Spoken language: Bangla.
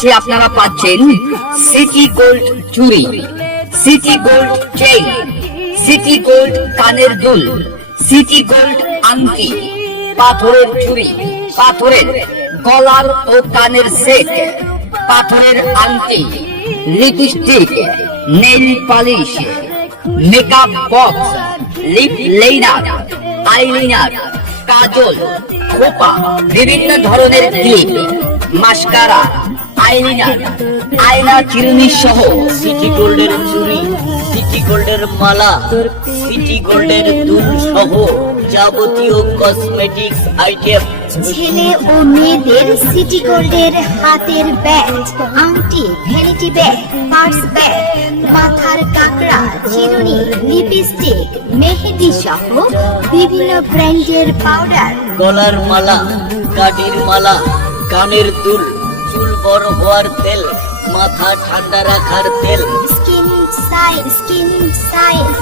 যে আপনারা পাচ্ছেন সিটি গোল্ড চুড়ি, city gold chain, city gold কানের দুল, সিটি গোল্ড আংটি, পাথরের চুড়ি, পাথরের গলার ও কানের সেট, পাথরের আংটি, lipstick, nail polish, makeup box, lip liner, eyeliner, kajal, খোপা, বিভিন্ন ধরনের ক্লিপ, মাস্কারা, আইলাইনার, আয়না চিরুনি সহ সিটি গোল্ডের চুড়ি, সিটি গোল্ডের মালা, সিটি গোল্ডের দুল সহ যাবতীয় কসমেটিক্স আইটেম। ছেলে ও মেয়েদের সিটি গোল্ডের হাতের ব্যাগ, আংটি, ভ্যানিটি ব্যাগ, পার্স ব্যাগ, মাথার কাকড়া, চিরুনি, লিপস্টিক, মেহেদি সহ বিভিন্ন ব্র্যান্ডের পাউডার, গলার মালা, গাড়ির মালা, কানের দুল, চুল বড় হওয়ার তেল, মাথা ঠান্ডা রাখার তেল, স্কিন সাইজ